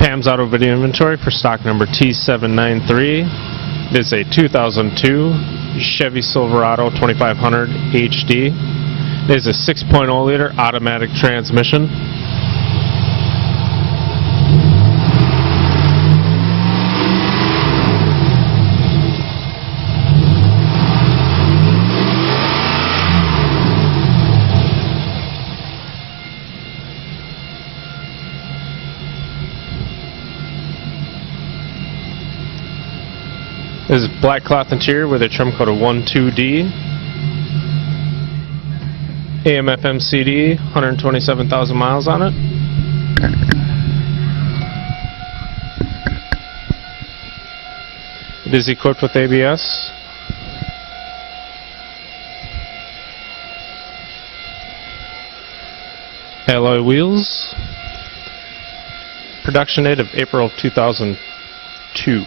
Pam's Auto Video Inventory for stock number T0793. It is a 2002 Chevy Silverado 2500 HD. It is a 6.0 liter automatic transmission. This is black cloth interior with a trim code of 12D. AM FM CD, 127,000 miles on it. It is equipped with ABS. Alloy wheels. Production date of April of 2002.